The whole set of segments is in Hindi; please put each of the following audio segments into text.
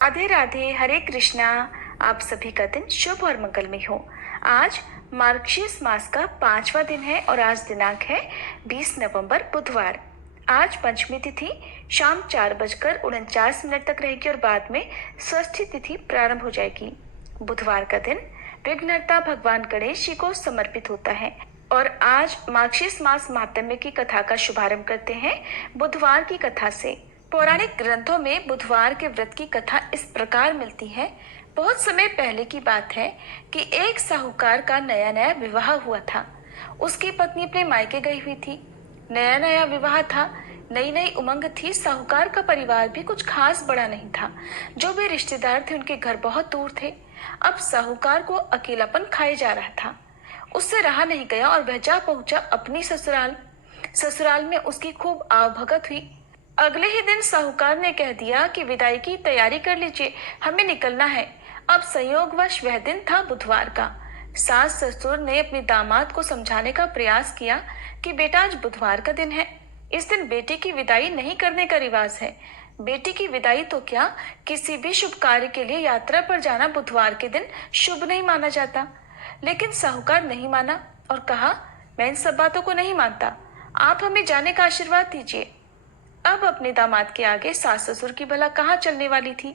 राधे राधे, हरे कृष्णा। आप सभी का दिन शुभ और मंगलमय हो। आज मार्गशीर्ष मास का 5वां दिन है और आज दिनांक है 20 नवंबर बुधवार। आज पंचमी तिथि शाम 4:49 तक रहेगी और बाद में षष्ठी तिथि प्रारंभ हो जाएगी। बुधवार का दिन विघ्नहर्ता भगवान गणेश जी को समर्पित होता है। और आज मार्गशीर्ष मास महात्म्य की कथा का शुभारंभ करते हैं बुधवार की कथा से। पौराणिक ग्रंथों में बुधवार के व्रत की कथा इस प्रकार मिलती है। बहुत समय पहले की बात है कि एक साहूकार का नया नया विवाह हुआ था। उसकी पत्नी अपने मायके गई हुई थी। नया नया विवाह था, नई नई उमंग थी। साहूकार का परिवार भी कुछ खास बड़ा नहीं था। जो भी रिश्तेदार थे उनके घर बहुत दूर थे। अब साहूकार को अकेलापन खाए जा रहा था। उससे रहा नहीं गया और वह जा पहुंचा अपनी ससुराल। ससुराल में उसकी खूब आवभगत हुई। अगले ही दिन साहूकार ने कह दिया कि विदाई की तैयारी कर लीजिए, हमें निकलना है। अब संयोगवश वह दिन था बुधवार का। सास ससुर ने अपने दामाद को समझाने का प्रयास किया कि बेटा आज बुधवार का दिन है, इस दिन बेटी की विदाई नहीं करने का रिवाज है। बेटी की विदाई तो क्या, किसी भी शुभ कार्य के लिए यात्रा पर जाना बुधवार के दिन शुभ नहीं माना जाता। लेकिन साहूकार नहीं माना और कहा, मैं इन सब बातों को नहीं मानता, आप हमें जाने का आशीर्वाद दीजिए। अब अपने दामाद के आगे सास ससुर की भला कहाँ चलने वाली थी।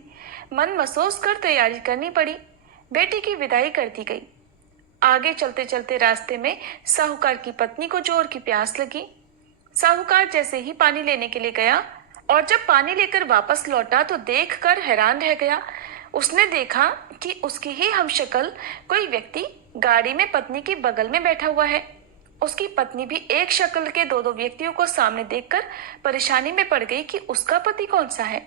मन मसोस कर तैयारी करनी पड़ी। बेटी की विदाई कर दी गई। आगे चलते चलते रास्ते में साहूकार की पत्नी को जोर की प्यास लगी। साहूकार जैसे ही पानी लेने के लिए गया और जब पानी लेकर वापस लौटा तो देखकर हैरान रह गया। उसने देखा कि उसकी ही हमशक्ल कोई व्यक्ति गाड़ी में पत्नी के बगल में बैठा हुआ है। उसकी पत्नी भी एक शक्ल के दो दो व्यक्तियों को सामने देखकर परेशानी में पड़ गई कि उसका पति कौन सा है।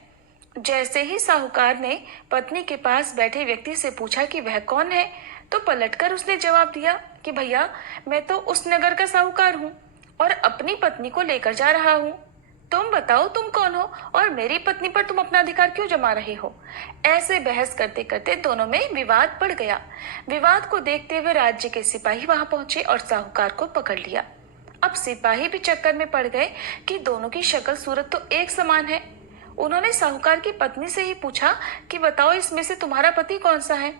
जैसे ही साहूकार ने पत्नी के पास बैठे व्यक्ति से पूछा कि वह कौन है, तो पलटकर उसने जवाब दिया कि भैया, मैं तो उस नगर का साहूकार हूँ और अपनी पत्नी को लेकर जा रहा हूँ। तुम बताओ तुम कौन हो और मेरी पत्नी पर तुम अपना अधिकार क्यों जमा रहे हो। ऐसे बहस करते करते दोनों में विवाद बढ़ गया। विवाद को देखते हुए राज्य के सिपाही वहां पहुंचे और साहूकार को पकड़ लिया। अब सिपाही भी चक्कर में पड़ गए कि दोनों की शक्ल सूरत तो एक समान है। उन्होंने साहूकार की पत्नी से ही पूछा कि बताओ इसमें से तुम्हारा पति कौन सा है।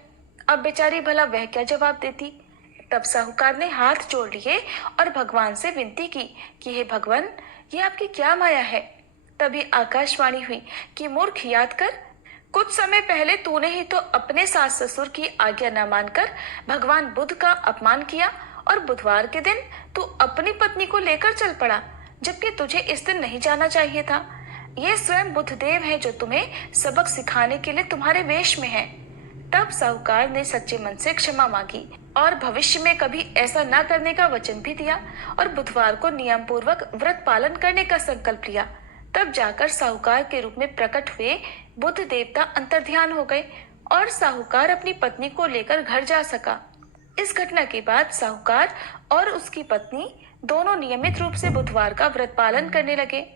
अब बेचारी भला वह क्या जवाब देती। तब साहूकार ने हाथ जोड़ लिए और भगवान से विनती की कि हे भगवान, ये आपकी क्या माया है। तभी आकाशवाणी हुई कि मूर्ख, याद कर, कुछ समय पहले तूने ही तो अपने सास ससुर की आज्ञा न मानकर भगवान बुद्ध का अपमान किया और बुधवार के दिन तू अपनी पत्नी को लेकर चल पड़ा, जबकि तुझे इस दिन नहीं जाना चाहिए था। ये स्वयं बुद्धदेव है जो तुम्हें सबक सिखाने के लिए तुम्हारे वेश में है। तब साहूकार ने सच्चे मन से क्षमा मांगी और भविष्य में कभी ऐसा न करने का वचन भी दिया और बुधवार को नियम पूर्वक व्रत पालन करने का संकल्प लिया। तब जाकर साहूकार के रूप में प्रकट हुए बुद्ध देवता अंतर्ध्यान हो गए और साहूकार अपनी पत्नी को लेकर घर जा सका। इस घटना के बाद साहूकार और उसकी पत्नी दोनों नियमित रूप से बुधवार का व्रत पालन करने लगे।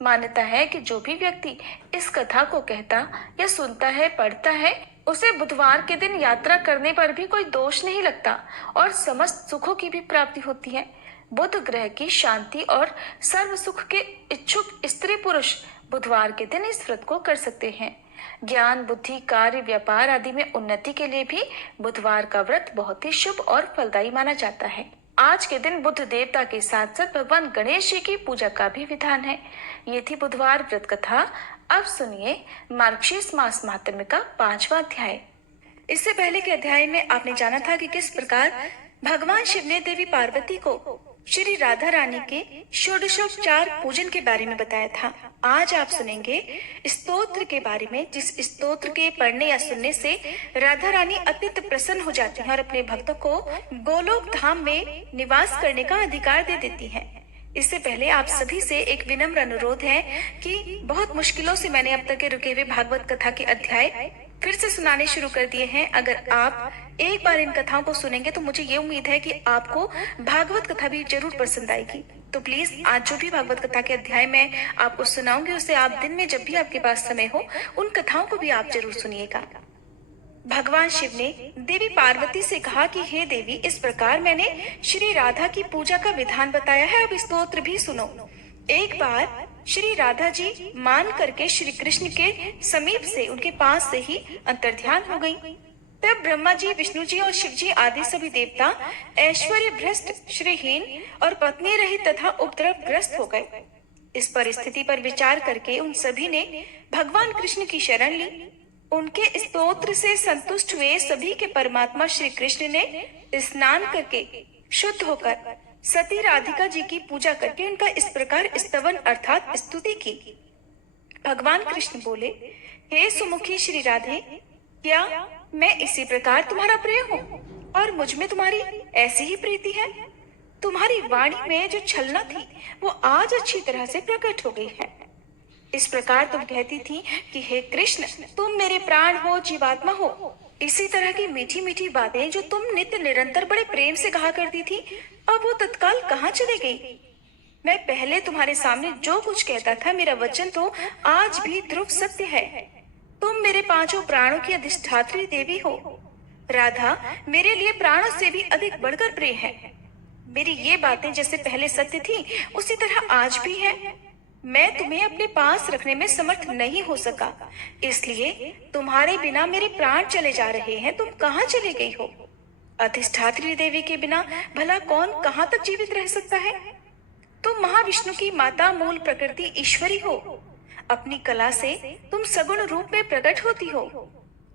मान्यता है कि जो भी व्यक्ति इस कथा को कहता या सुनता है, पढ़ता है, उसे बुधवार के दिन यात्रा करने पर भी कोई दोष नहीं लगता और समस्त सुखों की भी प्राप्ति होती है। बुध ग्रह की शांति और सर्व सुख के इच्छुक स्त्री पुरुष बुधवार के दिन इस व्रत को कर सकते हैं। ज्ञान, बुद्धि, कार्य, व्यापार आदि में उन्नति के लिए भी बुधवार का व्रत बहुत ही शुभ और फलदायी माना जाता है। आज के दिन बुद्ध देवता के साथ साथ भगवान गणेश जी की पूजा का भी विधान है। ये थी बुधवार व्रत कथा। अब सुनिए मार्गशीर्ष मास महात्म्य का 5वां अध्याय। इससे पहले के अध्याय में आपने जाना था कि किस प्रकार भगवान शिव ने देवी पार्वती को श्री राधा रानी के षोडशोपचार पूजन के बारे में बताया था। आज आप सुनेंगे स्तोत्र के बारे में, जिस स्तोत्र के पढ़ने या सुनने से राधा रानी अत्यंत प्रसन्न हो जाती हैं और अपने भक्तों को गोलोक धाम में निवास करने का अधिकार दे देती हैं। इससे पहले आप सभी से एक विनम्र अनुरोध है कि बहुत मुश्किलों से मैंने अब तक के रुके हुए भागवत कथा के अध्याय फिर से सुनाने शुरू कर दिए हैं। अगर आप एक बार इन कथाओं को सुनेंगे तो मुझे ये उम्मीद है कि आपको भागवत कथा भी जरूर पसंद आएगी। तो प्लीज आज जो भी भागवत कथा के अध्याय मैं आपको सुनाऊंगी उसे आप दिन में जब भी आपके पास समय हो उन कथाओं को भी आप जरूर सुनिएगा। भगवान शिव ने देवी पार्वती से कहा कि हे देवी, इस प्रकार मैंने श्री राधा की पूजा का विधान बताया है, अब स्तोत्र भी सुनो। एक बार श्री राधा जी मान करके श्री कृष्ण के समीप से उनके पास से ही अंतर्ध्यान हो गई। तब ब्रह्मा जी, विष्णु जी और शिव जी आदि सभी देवता ऐश्वर्य भ्रष्ट, श्रीहीन और पत्नी रहित तथा उपद्रव ग्रस्त हो गए। इस परिस्थिति पर विचार करके उन सभी ने भगवान कृष्ण की शरण ली। उनके स्तोत्र से संतुष्ट हुए सभी के परमात्मा श्री कृष्ण ने स्नान करके शुद्ध होकर सती राधिका जी की पूजा करके उनका इस प्रकार स्तवन अर्थात स्तुति की। भगवान कृष्ण बोले, हे सुमुखी श्री राधे, क्या मैं इसी प्रकार तुम्हारा प्रिय हूँ और मुझ में तुम्हारी ऐसी ही प्रीति है? तुम्हारी वाणी में जो छलना थी वो आज अच्छी तरह से प्रकट हो गई है। इस प्रकार तुम कहती थी कि हे कृष्ण, तुम मेरे प्राण हो, जीवात्मा हो। इसी तरह की मीठी मीठी बातें जो तुम नित्य निरंतर बड़े प्रेम से कहा करती थी, अब वो तत्काल कहाँ चली गई? मैं पहले तुम्हारे सामने जो कुछ कहता था, मेरा वचन तो आज भी ध्रुव सत्य है। तुम मेरे पांचों प्राणों की अधिष्ठात्री देवी हो। राधा मेरे लिए प्राणों से भी अधिक बढ़कर प्रिय है। मेरी ये बातें जैसे पहले सत्य थी, उसी तरह आज भी है। मैं तुम्हें अपने पास रखने में समर्थ नहीं हो सका, इसलिए तुम्हारे बिना मेरे प्राण चले जा रहे हैं। तुम कहाँ चले गई हो? अधिष्ठात्री देवी के बिना भला कौन कहाँ तक जीवित रह सकता है? तुम महाविष्णु की माता, मूल प्रकृति ईश्वरी हो। अपनी कला से तुम सगुण रूप में प्रकट होती हो।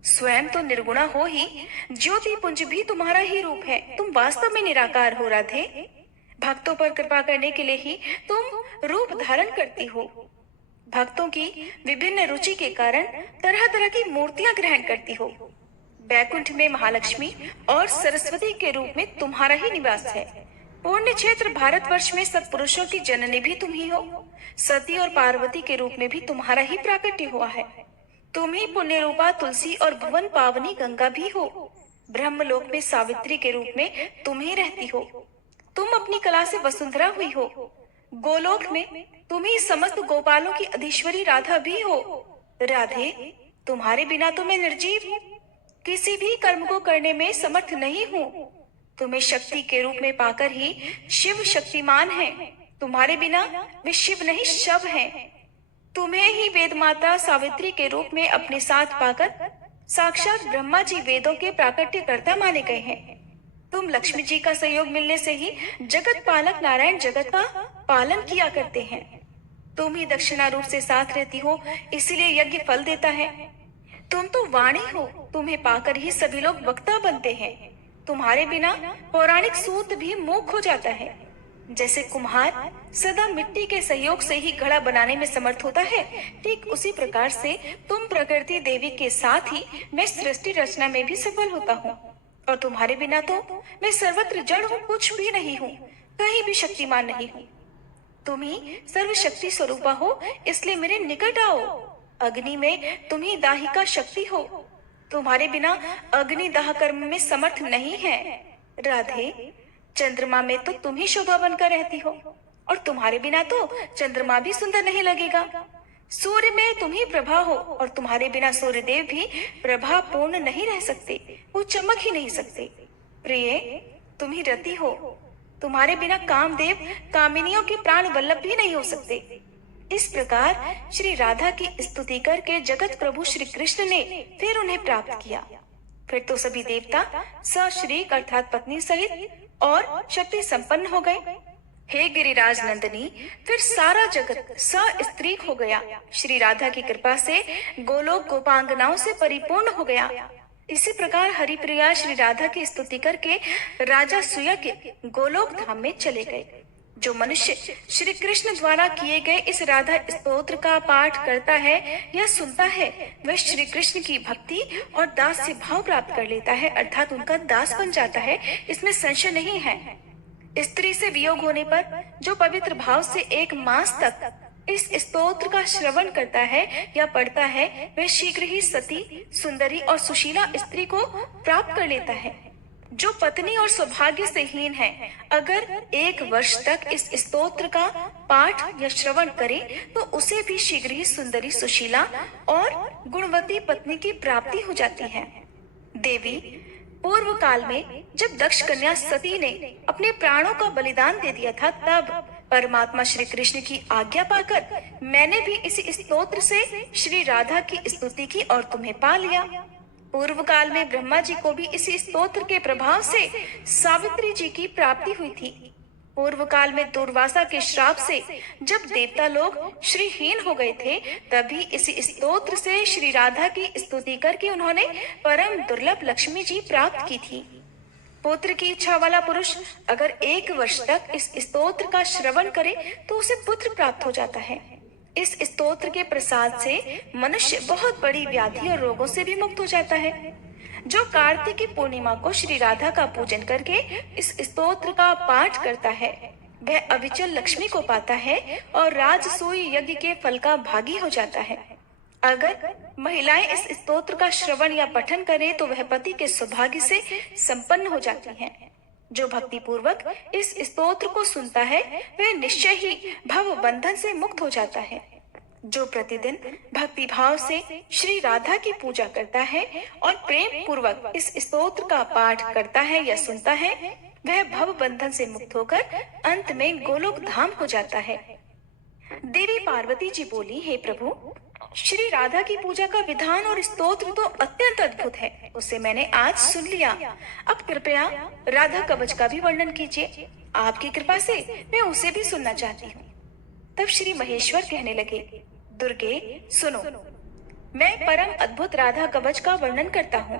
स्वयं तो निर्गुणा हो ही, ज्योति पुंज भी तुम्हारा ही रूप है। तुम वास्तव में निराकार हो राधे। भक्तों पर कृपा करने के लिए ही तुम रूप धारण करती हो। भक्तों की विभिन्न रुचि के कारण तरह तरह की मूर्तियां ग्रहण करती हो। बैकुंठ में महालक्ष्मी और सरस्वती के रूप में तुम्हारा ही निवास है। पुण्य क्षेत्र भारतवर्ष में सत्पुरुषों की जननी भी तुम ही हो। सती और पार्वती के रूप में भी तुम्हारा ही प्राकट्य हुआ है। तुम ही पुण्य रूपा तुलसी और भुवन पावनी गंगा भी हो। ब्रह्मलोक में सावित्री के रूप में तुम ही रहती हो। तुम अपनी कला से वसुंधरा हुई हो। गोलोक में तुम ही समस्त गोपालों की अधीश्वरी राधा भी हो। राधे, तुम्हारे बिना तो मैं निर्जीव हूँ, किसी भी कर्म को करने में समर्थ नहीं हूँ। तुम्हें शक्ति के रूप में पाकर ही शिव शक्तिमान है। तुम्हारे बिना वे शिव नहीं, शव हैं। तुम्हें ही वेद माता सावित्री के रूप में अपने साथ पाकर साक्षात ब्रह्मा जी वेदों के प्राकट्यकर्ता माने गए हैं। तुम लक्ष्मी जी का सहयोग मिलने से ही जगत पालक नारायण जगत का पालन किया करते हैं। तुम ही दक्षिणा रूप से साथ रहती हो, इसीलिए यज्ञ फल देता है। तुम तो वाणी हो, तुम्हें पाकर ही सभी लोग वक्ता बनते हैं। तुम्हारे बिना पौराणिक सूत भी मूक हो जाता है। जैसे कुम्हार सदा मिट्टी के सहयोग से ही घड़ा बनाने में समर्थ होता है, ठीक उसी प्रकार से तुम प्रकृति देवी के साथ ही मैं सृष्टि रचना में भी सफल होता हूँ। और तुम्हारे बिना तो मैं सर्वत्र जड़ हूँ, कुछ भी नहीं हूँ, कहीं भी शक्तिमान नहीं हूँ। तुम ही सर्वशक्ति स्वरूपा हो, इसलिए मेरे निकट आओ। अग्नि में तुम ही दाहिका शक्ति हो। तुम्हारे बिना अग्नि दाह कर्म में समर्थ नहीं है। राधे, चंद्रमा में तो तुम ही शोभा बनकर रहती हो, और तुम्हारे बिना तो चंद्रमा भी सुंदर नहीं लगेगा। सूर्य में तुम ही प्रभा हो, और तुम्हारे बिना सूर्य देव भी प्रभा पूर्ण नहीं रह सकते, वो चमक ही नहीं सकते। प्रिय, तुम ही रति हो। तुम्हारे बिना कामदेव कामिनियों के प्राण वल्लभ भी नहीं हो सकते। इस प्रकार श्री राधा की स्तुति करके जगत प्रभु श्री कृष्ण ने फिर उन्हें प्राप्त किया। फिर तो सभी देवता सश्रीक अर्थात पत्नी सहित और शक्ति संपन्न हो गए। हे गिरिराज नंदिनी, फिर सारा जगत सस्त्रीक हो गया। श्री राधा की कृपा से गोलोक गोपांगनाओं से परिपूर्ण हो गया। इसी प्रकार हरिप्रिया श्री राधा की स्तुति करके राजा सुयज्ञ गोलोक धाम में चले गए। जो मनुष्य श्री कृष्ण द्वारा किए गए इस राधा स्तोत्र का पाठ करता है या सुनता है, वह श्री कृष्ण की भक्ति और दास से भाव प्राप्त कर लेता है, अर्थात उनका दास बन जाता है। इसमें संशय नहीं है। स्त्री से वियोग होने पर जो पवित्र भाव से 1 मास तक इस स्तोत्र का श्रवण करता है या पढ़ता है, वह शीघ्र ही सती, सुंदरी और सुशीला स्त्री को प्राप्त कर लेता है। जो पत्नी और सौभाग्य से हीन है, अगर 1 वर्ष तक इस स्तोत्र का पाठ या श्रवण करे, तो उसे भी शीघ्र ही सुंदरी, सुशीला और गुणवती पत्नी की प्राप्ति हो जाती है। देवी, पूर्व काल में जब दक्ष कन्या सती ने अपने प्राणों का बलिदान दे दिया था, तब परमात्मा श्री कृष्ण की आज्ञा पाकर मैंने भी इसी स्तोत्र से श्री राधा की स्तुति की और तुम्हें पा लिया। पूर्व काल में ब्रह्मा जी को भी इसी स्तोत्र के प्रभाव से सावित्री जी की प्राप्ति हुई थी। पूर्व काल में दुर्वासा के श्राप से जब देवता लोग श्रीहीन हो गए थे, तभी इसी स्तोत्र से श्री राधा की स्तुति करके उन्होंने परम दुर्लभ लक्ष्मी जी प्राप्त की थी। पुत्र की इच्छा वाला पुरुष अगर 1 वर्ष तक इस स्तोत्र का श्रवण करे तो उसे पुत्र प्राप्त हो जाता है। इस स्तोत्र के प्रसाद से मनुष्य बहुत बड़ी व्याधि और रोगों से भी मुक्त हो जाता है। जो कार्तिक पूर्णिमा को श्री राधा का पूजन करके इस स्तोत्र का पाठ करता है, वह अविचल लक्ष्मी को पाता है और राजसूय यज्ञ के फल का भागी हो जाता है। अगर महिलाएं इस स्तोत्र का श्रवण या पठन करें तो वह पति के सौभाग्य से संपन्न हो जाती हैं। जो भक्ति पूर्वक इस स्तोत्र को सुनता है वह निश्चय ही भव बंधन से मुक्त हो जाता है। जो प्रतिदिन भक्ति भाव से श्री राधा की पूजा करता है और प्रेम पूर्वक इस स्तोत्र का पाठ करता है या सुनता है, वह भव बंधन से मुक्त होकर अंत में गोलोक धाम हो जाता है। देवी पार्वती जी बोली, हे प्रभु, श्री राधा की पूजा का विधान और स्तोत्र तो अत्यंत अद्भुत है, उसे मैंने आज सुन लिया। अब कृपया राधा कवच का भी वर्णन कीजिए। आपकी कृपा से मैं उसे भी सुनना चाहती हूँ। तब श्री महेश्वर कहने लगे, दुर्गे सुनो, मैं परम अद्भुत राधा कवच का वर्णन करता हूँ।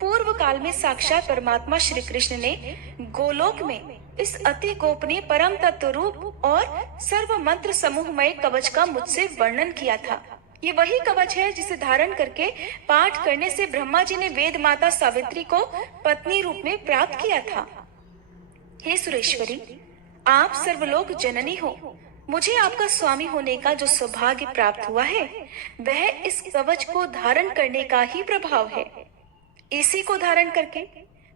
पूर्व काल में साक्षात परमात्मा श्री कृष्ण ने गोलोक में इस अति गोपनीय परम तत्व रूप और सर्व मंत्र समूहमय कवच का मुझसे वर्णन किया था। ये वही कवच है जिसे धारण करके पाठ करने से ब्रह्मा जी ने वेद माता सावित्री को पत्नी रूप में प्राप्त किया था। हे सुरेश्वरी, आप सर्वलोक जननी हो। मुझे आपका स्वामी होने का जो सौभाग्य प्राप्त हुआ है, वह इस कवच को धारण करने का ही प्रभाव है। इसी को धारण करके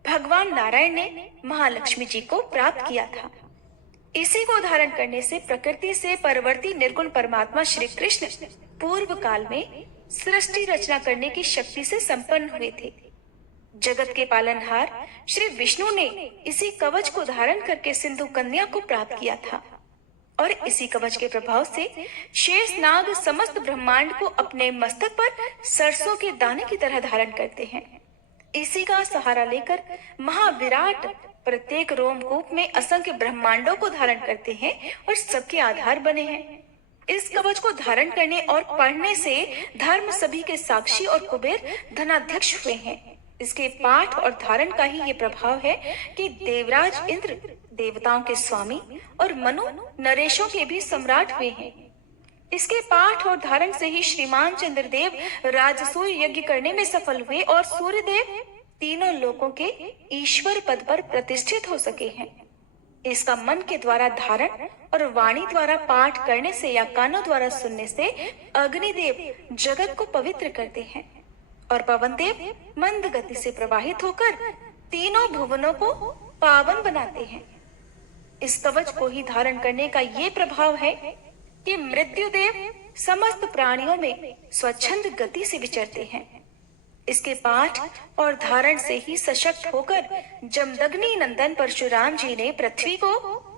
भगवान नारायण ने महालक्ष्मी जी को प्राप्त किया था। इसी को धारण करने से प्रकृति से परवर्ती निर्गुण परमात्मा श्री कृष्ण पूर्व काल में सृष्टि रचना करने की शक्ति से संपन्न हुए थे। जगत के पालनहार श्री विष्णु ने इसी कवच को धारण करके सिंधु कन्या को प्राप्त किया था और इसी कवच के प्रभाव से शेष नाग समस्त ब्रह्मांड को अपने मस्तक पर सरसों के दाने की तरह धारण करते हैं। इसी का सहारा लेकर महाविराट प्रत्येक रोमकूप में असंख्य ब्रह्मांडों को धारण करते हैं और सबके आधार बने हैं। इस कवच को धारण करने और पढ़ने से धर्म सभी के साक्षी और कुबेर धनाध्यक्ष हुए हैं। इसके पाठ और धारण का ही ये प्रभाव है कि देवराज इंद्र देवताओं के स्वामी और मनु नरेशों के भी सम्राट हुए हैं। इसके पाठ और धारण से ही श्रीमान चंद्रदेव राजसूय यज्ञ करने में सफल हुए और सूर्यदेव तीनों लोकों के ईश्वर पद पर प्रतिष्ठित हो सके हैं। इसका मन के द्वारा धारण और वाणी द्वारा पाठ करने से या कानों द्वारा सुनने से अग्निदेव जगत को पवित्र करते हैं और पवन देव मंद गति से प्रवाहित होकर तीनों भुवनों को पावन बनाते हैं। इस कवच को ही धारण करने का ये प्रभाव है कि मृत्यु देव समस्त प्राणियों में स्वच्छंद गति से विचरते हैं। इसके पाठ और धारण से ही सशक्त होकर जमदग्नि नंदन परशुराम जी ने पृथ्वी को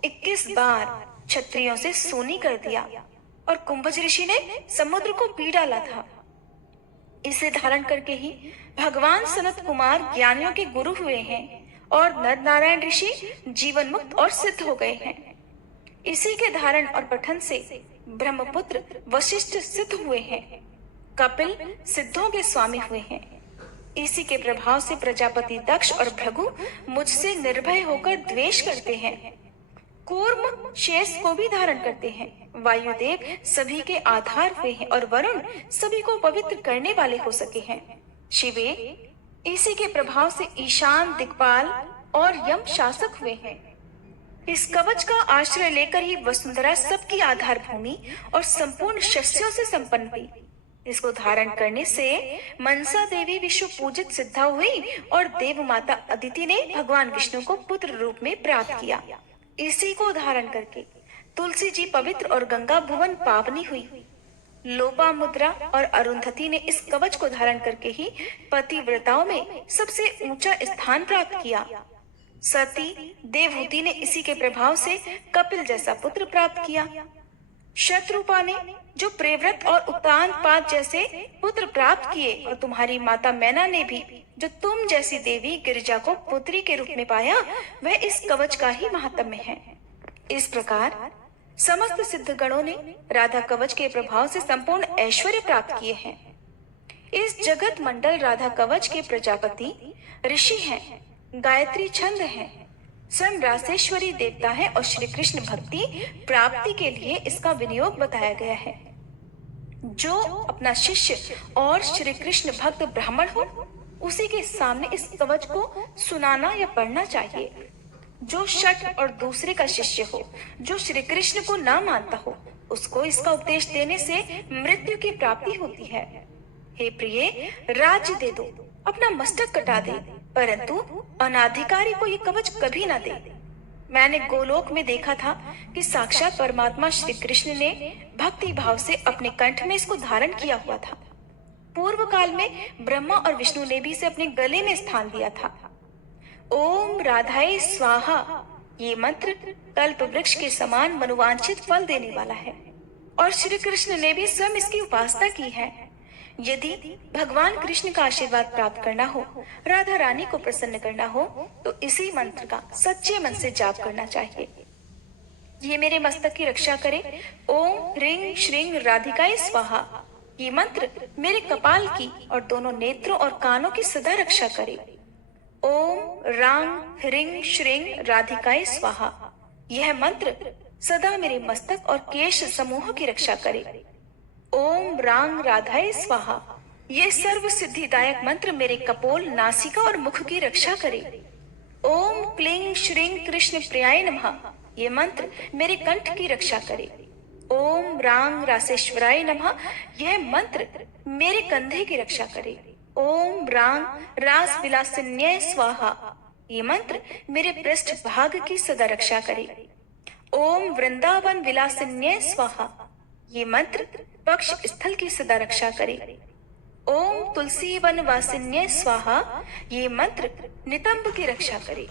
21 बार क्षत्रियों से सूनी कर दिया और कुंभज ऋषि ने समुद्र को पी डाला था। इसे धारण करके ही भगवान सनत कुमार ज्ञानियों के गुरु हुए हैं और नर नारायण ऋषि जीवन मुक्त और सिद्ध हो गए हैं। इसी के धारण और पठन से ब्रह्मपुत्र वशिष्ठ सिद्ध हुए हैं, कपिल सिद्धों के स्वामी हुए हैं। इसी के प्रभाव से प्रजापति दक्ष और भृगु मुझसे निर्भय होकर द्वेष करते हैं। कूर्म शेष को भी धारण करते हैं। वायुदेव सभी के आधार हुए हैं और वरुण सभी को पवित्र करने वाले हो सके हैं। शिवे इसी के प्रभाव से ईशान दिक्पाल और यम शासक हुए हैं। इस कवच का आश्रय लेकर ही वसुंधरा सबकी आधार भूमि और संपूर्ण शस्यों से संपन्न हुई। इसको धारण करने से मनसा देवी विश्व पूजित सिद्धा हुई और देव माता अदिति ने भगवान विष्णु को पुत्र रूप में प्राप्त किया। इसी को धारण करके तुलसी जी पवित्र और गंगा भुवन पावनी हुई। लोपामुद्रा और अरुंधति ने इस कवच को धारण करके ही पतिव्रताओं में सबसे ऊंचा स्थान प्राप्त किया। सती देवहूति ने इसी के प्रभाव से कपिल जैसा पुत्र प्राप्त किया। शत्रुपा ने जो प्रेव्रत और उत्तानपाद जैसे पुत्र प्राप्त किए, और तुम्हारी माता मैना ने भी जो तुम जैसी देवी गिरिजा को पुत्री के रूप में पाया, वह इस कवच का ही महात्म्य है। इस प्रकार समस्त सिद्धगणों ने राधा कवच के प्रभाव से संपूर्ण ऐश्वर्य प्राप्त किए हैं। इस जगत मंडल राधा कवच के प्रजापति ऋषि हैं, गायत्री छंद हैं, स्वयं रासेश्वरी देवता है, और श्री कृष्ण भक्ति प्राप्ति के लिए इसका विनियोग बताया गया है। जो अपना शिष्य और श्री कृष्ण भक्त ब्राह्मण हो, उसी के सामने इस कवच को सुनाना या पढ़ना चाहिए। जो शठ और दूसरे का शिष्य हो, जो श्री कृष्ण को ना मानता हो, उसको इसका उपदेश देने से मृत्यु की प्राप्ति होती है। हे प्रिय, राज्य दे दो, अपना मस्तक कटा दे, परंतु अनाधिकारी को ये कवच कभी ना दे। मैंने गोलोक में देखा था कि साक्षात परमात्मा श्री कृष्ण ने भक्ति भाव से अपने कंठ में इसको धारण किया हुआ था। पूर्व काल में ब्रह्मा और विष्णु ने भी इसे अपने गले में स्थान दिया था। ओम राधाए स्वाहा, ये मंत्र कल्प वृक्ष के समान मनोवांछित फल देने वाला है, और श्री कृष्ण ने भी स्वयं इसकी उपासना की है। यदि भगवान कृष्ण का आशीर्वाद प्राप्त करना हो, राधा रानी को प्रसन्न करना हो, तो इसी मंत्र का सच्चे मन से जाप करना चाहिए। ये मेरे मस्तक की रक्षा करे। ओम ह्रीं श्रीं राधिकाय स्वाहा, ये मंत्र मेरे कपाल की और दोनों नेत्रों और कानों की सदा रक्षा करे। ओम रां ह्रीं श्रीं राधिकाय स्वाहा, यह मंत्र सदा मेरे मस्तक और केश समूह की रक्षा करे। ओम रांग राधाय स्वाहा, ये सर्व सिद्धिदायक मंत्र मेरे कपोल, नासिका और मुख की रक्षा करे। ओम क्लीं श्रीं कृष्ण प्रियाय नमः, ये मंत्र मेरे कंठ की रक्षा करे। ओम रांग रासेश्वराय नमः, यह मंत्र मेरे कंधे की रक्षा करे। ओम रांग रास विलासिन्याय स्वाहा, ये मंत्र मेरे पृष्ठ भाग की सदा रक्षा करे। ओम वृंदावन विलासिन्याय स्वाहा, ये मंत्र पक्ष स्थल की सदा रक्षा करे। ओम तुलसी वन वासिन्याय स्वाहा, ये मंत्र नितंब की रक्षा करे।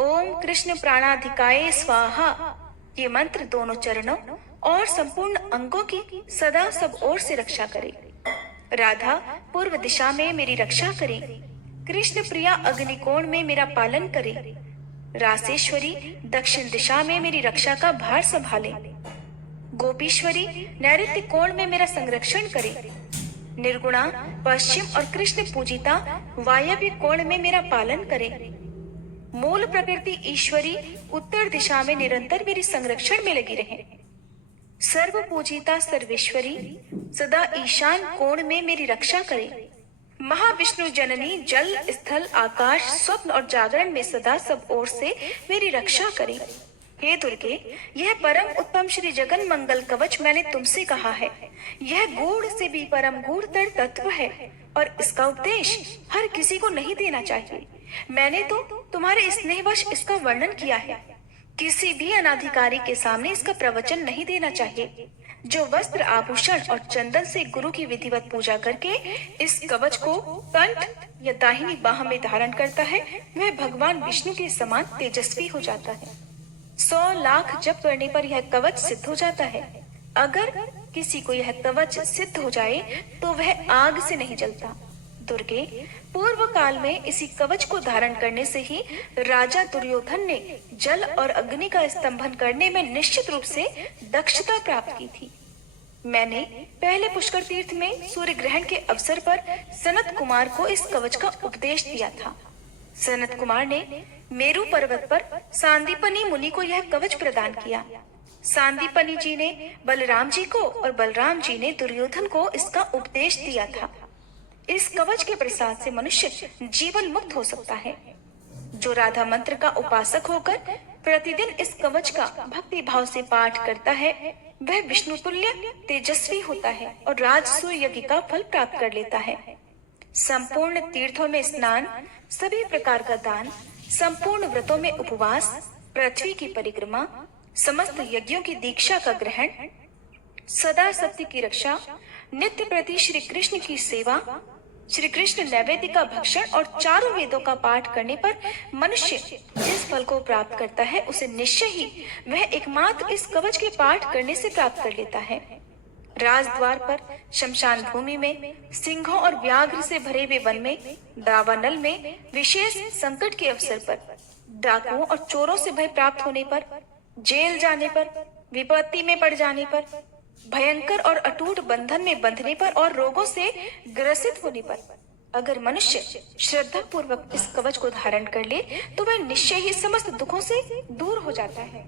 ओम कृष्ण प्राणाधिकाय स्वाहा, ये मंत्र दोनों चरणों और संपूर्ण अंगों की सदा सब ओर से रक्षा करे। राधा पूर्व दिशा में मेरी रक्षा करे। कृष्ण प्रिया अग्निकोण में मेरा पालन करे। रासेश्वरी दक्षिण दिशा में मेरी रक्षा का भार संभाले। गोपीश्वरी नैऋत्य कोण में मेरा संरक्षण करे। निर्गुणा पश्चिम और कृष्ण पूजिता वायव्य कोण में मेरा पालन करे। मूल प्रकृति ईश्वरी उत्तर दिशा में निरंतर मेरी संरक्षण में लगी रहे। सर्व पूजिता सर्वेश्वरी सदा ईशान कोण में मेरी रक्षा करे। महाविष्णु जननी जल स्थल आकाश स्वप्न और जागरण में सदा सब ओर से मेरी रक्षा करे। हे दुर्गे, यह परम उत्तम श्री जगन मंगल कवच मैंने तुमसे कहा है। यह गूढ़ से भी परम गूढ़तर तत्व है, और इसका उपदेश हर किसी को नहीं देना चाहिए। मैंने तो तुम्हारे स्नेहवश इसका वर्णन किया है। किसी भी अनाधिकारी के सामने इसका प्रवचन नहीं देना चाहिए। जो वस्त्र आभूषण और चंदन से गुरु की विधिवत पूजा करके इस कवच को कंठ या दाहिनी बाह में धारण करता है, वह भगवान विष्णु के समान तेजस्वी हो जाता है। 100 लाख जप करने पर यह कवच सिद्ध हो जाता है। अगर किसी को यह कवच सिद्ध हो जाए तो वह आग से नहीं जलता। दुर्गे, पूर्व काल में इसी कवच को धारण करने से ही राजा दुर्योधन ने जल और अग्नि का स्तंभन करने में निश्चित रूप से दक्षता प्राप्त की थी। मैंने पहले पुष्कर तीर्थ में सूर्य ग्रहण के अवसर पर सनत कुमार को इस कवच का उपदेश दिया था। सनत कुमार ने मेरु पर्वत पर सांदीपनी मुनि को यह कवच प्रदान किया। सांदीपनी जी ने बलराम जी को और बलराम जी ने दुर्योधन को इसका उपदेश दिया था। इस कवच के प्रसाद से मनुष्य जीवन मुक्त हो सकता है। जो राधा मंत्र का उपासक होकर प्रतिदिन इस कवच का भक्ति भाव से पाठ करता है, वह विष्णु तुल्य तेजस्वी होता है और राजसूय यज्ञ का फल प्राप्त कर लेता है। संपूर्ण तीर्थों में स्नान, सभी प्रकार का दान, संपूर्ण व्रतों में उपवास, पृथ्वी की परिक्रमा, समस्त यज्ञों की दीक्षा का ग्रहण, सदा सत्य की रक्षा, नित्य प्रति श्री कृष्ण की सेवा, श्री कृष्ण नैवेद्य का भक्षण और चारों वेदों का पाठ करने पर मनुष्य जिस फल को प्राप्त करता है उसे निश्चय ही वह एकमात्र इस कवच के पाठ करने से प्राप्त कर लेता है। राजद्वार पर, शमशान भूमि में, सिंहों और व्याघ्र से भरे हुए वन में, दावानल में, विशेष संकट के अवसर पर, डाकुओं और चोरों से भय प्राप्त होने पर, जेल जाने पर, विपत्ति में पड़ जाने पर, भयंकर और अटूट बंधन में बंधने पर और रोगों से ग्रसित होने पर अगर मनुष्य श्रद्धा पूर्वक इस कवच को धारण कर ले तो वह निश्चय ही समस्त दुखों से दूर हो जाता है।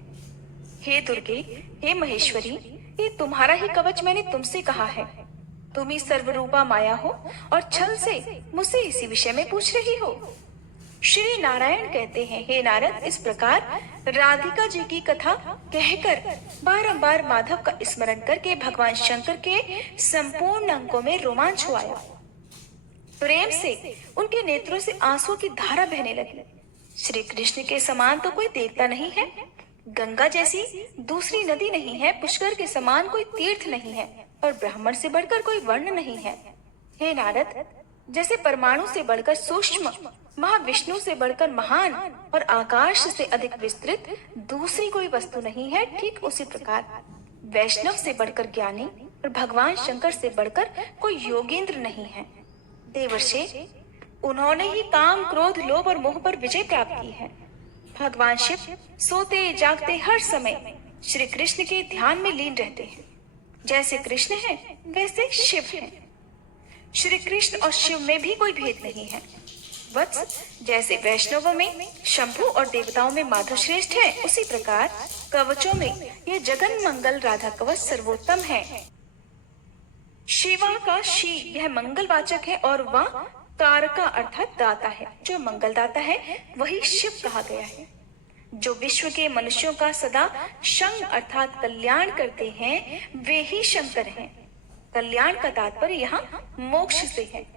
हे दुर्गे, हे महेश्वरी, ये तुम्हारा ही कवच मैंने तुमसे कहा है। तुम ही सर्वरूपा माया हो और छल से मुझसे इसी विषय में पूछ रही हो। श्री नारायण कहते हैं, हे नारद, इस प्रकार राधिका जी की कथा कहकर बारंबार माधव का स्मरण करके भगवान शंकर के संपूर्ण अंगों में रोमांच हो आया। प्रेम से उनके नेत्रों से आंसुओं की धारा बहने लगी। श्री कृष्ण के समान तो कोई देवता नहीं है, गंगा जैसी दूसरी नदी नहीं है, पुष्कर के समान कोई तीर्थ नहीं है और ब्राह्मण से बढ़कर कोई वर्ण नहीं है। हे नारद, जैसे परमाणु से बढ़कर सूक्ष्म, महाविष्णु से बढ़कर महान और आकाश से अधिक विस्तृत दूसरी कोई वस्तु नहीं है, ठीक उसी प्रकार वैष्णव से बढ़कर ज्ञानी और भगवान शंकर से बढ़कर कोई योगेंद्र नहीं है। देवर्षि, उन्होंने ही काम, क्रोध, लोभ और मोह पर विजय प्राप्त की है। भगवान शिव सोते जागते हर समय श्री कृष्ण के ध्यान में लीन रहते हैं। जैसे कृष्ण है वैसे शिव है। श्री कृष्ण और शिव में भी कोई भेद नहीं है। वत्स, जैसे वैष्णवों में शंभु और देवताओं में माधव श्रेष्ठ है, उसी प्रकार कवचों में यह जगन मंगल राधा कवच सर्वोत्तम है। शिवा का शी यह मंगलवाचक है और वह कारका अर्थात दाता है। जो मंगलदाता है वही शिव कहा गया है। जो विश्व के मनुष्यों का सदा शंग अर्थात कल्याण करते हैं वे ही शंकर हैं। कल्याण का तात्पर्य यहाँ मोक्ष से है।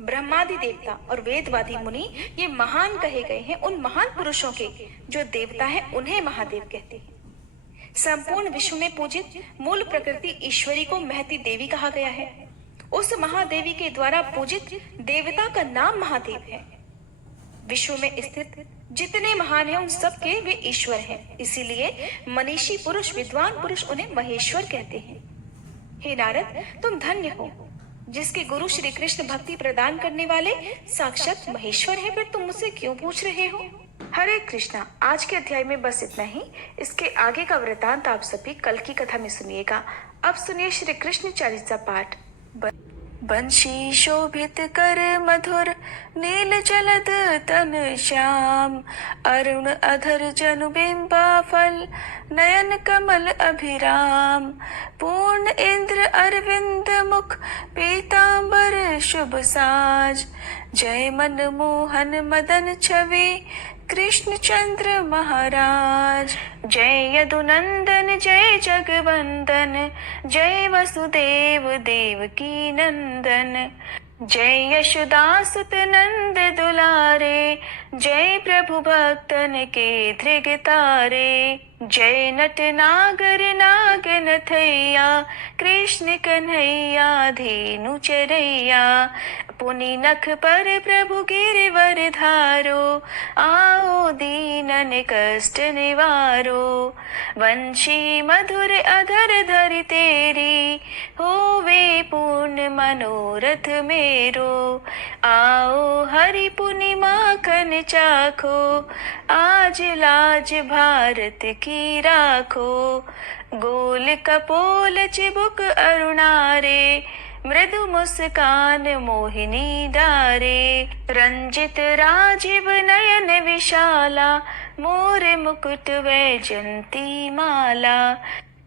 ब्रह्मादि देवता और वेदवादी मुनि ये महान कहे गए हैं। उन महान पुरुषों के जो देवता है उन्हें महादेव कहते हैं। संपूर्ण विश्व में पूजित मूल प्रकृति ईश्वरी को महती देवी कहा गया है। उस महादेवी के द्वारा पूजित देवता का नाम महादेव है। विश्व में स्थित जितने महान हैं उन सब के वे ईश्वर हैं। इसीलिए मनीषी पुरुष, विद्वान पुरुष उन्हें महेश्वर कहते हैं। हे नारद, तुम धन्य हो जिसके गुरु श्री कृष्ण भक्ति प्रदान करने वाले साक्षात महेश्वर हैं। फिर तुम मुझसे क्यों पूछ रहे हो? हरे कृष्णा। आज के अध्याय में बस इतना ही। इसके आगे का वृतांत आप सभी कल की कथा में सुनिएगा। अब सुनिए श्री कृष्ण चालीसा पाठ। बंशी शोभित कर मधुर, नील जलद तन श्याम, अरुण अधर जनु बिंबा फल, नयन कमल अभिराम, पूर्ण इंद्र अरविंद मुख, पीतांबर शुभ साज, जय मन मोहन मदन छवि, कृष्ण चंद्र महाराज, जय यदुनंदन जय जगवंदन, जय वसुदेव देवकी नंदन, जय यशोदासुत नंद दुलारे, जय प्रभु भक्तन के धृग तारे, जय नट नागर नागन थैया, कृष्ण कन्हैया धेनु चरैया, पुनि नख पर प्रभु गिरिवर धारो, आओ दीनन कष्ट निवारो, वंशी मधुर अधर धर तेरी, होवे पूर्ण मनोरथ मेरो, आओ हरि पुनि माखन चाखो, आज लाज भारत की राखो, गोल कपोल चिबुक अरुणारे, मृदु मुस्कान मोहिनी डारे, रंजित राजीव नयन विशाला, मोर मुकुट वैजंती माला,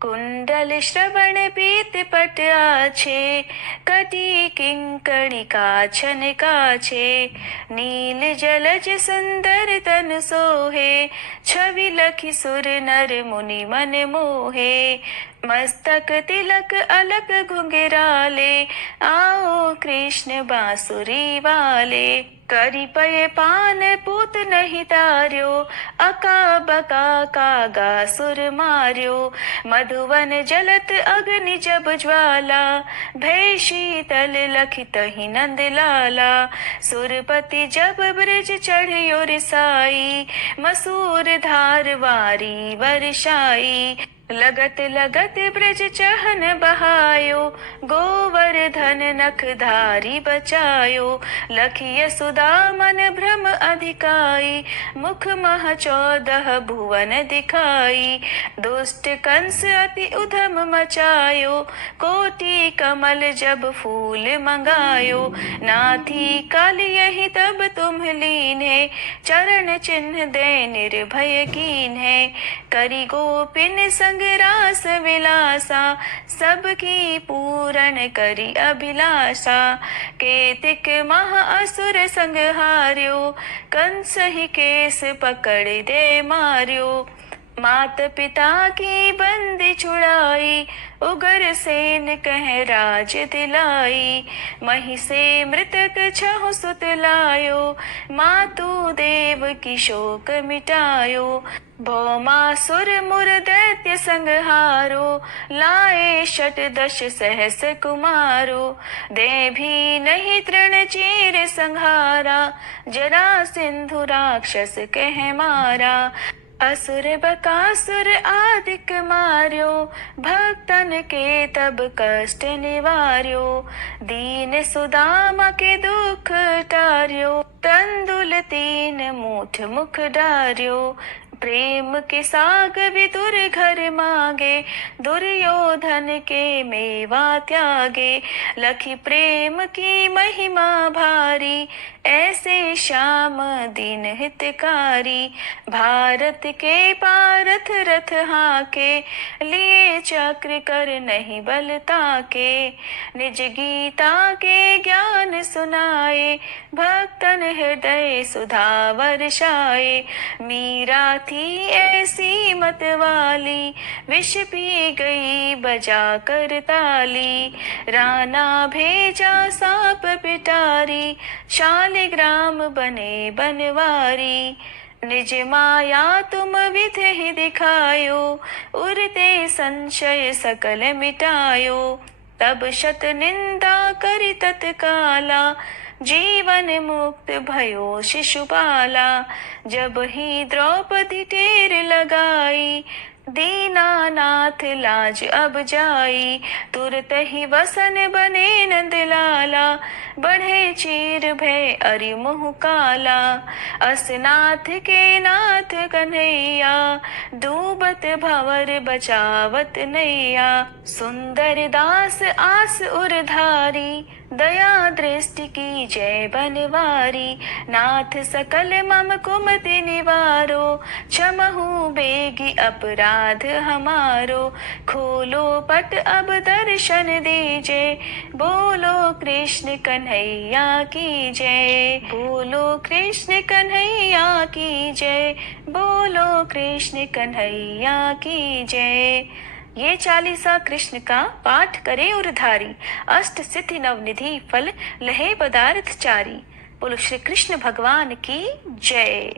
कुंडल श्रवण पीत पट आछे, कटी किंकणी काछन काछे, नील जलज सुंदर तन सोहे, छवि लखि सुर नर मुनि मन मोहे, मस्तक तिलक अलक घुंघराले, आओ कृष्ण बांसुरी वाले। करी पये पान पूत नहीं तार्यो, अका बका कागा सुर मार्यो। मधुवन जलत अग्नि जब ज्वाला, भय शीतल लखित ही नंद लाला। सुरपति जब ब्रज चढ़ियो रिसाई, मसूर धार वारी वर्षाई। लगत लगत ब्रज चहन बहायो, गोवर्धन नख धारी बचायो। लखिय सुदा मन भ्रम अधिकाई, मुख मह 14 भुवन दिखाई। दुष्ट कंस अति उधम मचायो, कोटि कमल जब फूल मंगायो। नाथी काल यही तब तुम लीन्हे, चरण चिन्ह दे निर्भय कीन्हे। करी गोपिन संग रास विलासा, सबकी पूरन करी अभिलाषा। केतिक महा असुर संग हार्यो, कंस ही केस पकड़ दे मार्यो। मात पिता की बंदी छुड़ाई, उगर सेन कह राज दिलाई। मही से मृतक छहु सुत लायो, मातु देव की शोक मिटायो। भौमासुर मुर दैत्य संहारो, लाए 18 सहस कुमारो। दे भी नहीं तृण चीर संहारा, जरा सिंधु राक्षस कह मारा। असुर बकासुर आदिक मार्यो, भक्तन के तब कष्ट निवार्यो। दीन सुदामा के दुख टार्यो, तंदुल 3 मूठ मुख डार्यो। प्रेम के साग विदुर घर मांगे, दुर्योधन के मेवा त्यागे। लखी प्रेम की महिमा भारी, ऐसे श्याम दीन हितकारी। भारत के पारथ रथ हाके, लिए चक्र कर नहीं बल ताके। निज गीता के ज्ञान सुनाए, भक्तन हृदय सुधा वर्षाए। मीरा थी ऐसी मत वाली, विष पी गई बजा कर ताली। राना भेजा सांप पिटारी, शालिग्राम बने बनवारी। निज माया तुम विध ही दिखायो, उरते संशय सकल मिटायो। तब शत निंदा करि तत्काला, जीवन मुक्त भयो शिशुपाला। जब ही द्रौपदी टेर लगाई, दीनानाथ लाज अब जाई। तुरत ही वसन बने नंदलाला, बढ़े चीर भय अरि मुह काला। असनाथ के नाथ कन्हैया, डूबत भंवर बचावत नैया। सुंदर दास आस उरधारी, दया दृष्टि की जय बनवारी। नाथ सकल मम कुमति निवारो, क्षमहु बेगी अपराध हमारो। खोलो पट अब दर्शन दीजे, बोलो कृष्ण कन्हैया की जय। बोलो कृष्ण कन्हैया की जय, बोलो कृष्ण कन्हैया की जय। ये 40 कृष्ण का पाठ करे उरधारी, अष्ट सिद्धि नवनिधि फल लहे पदार्थ चारी। बोलो श्री कृष्ण भगवान की जय।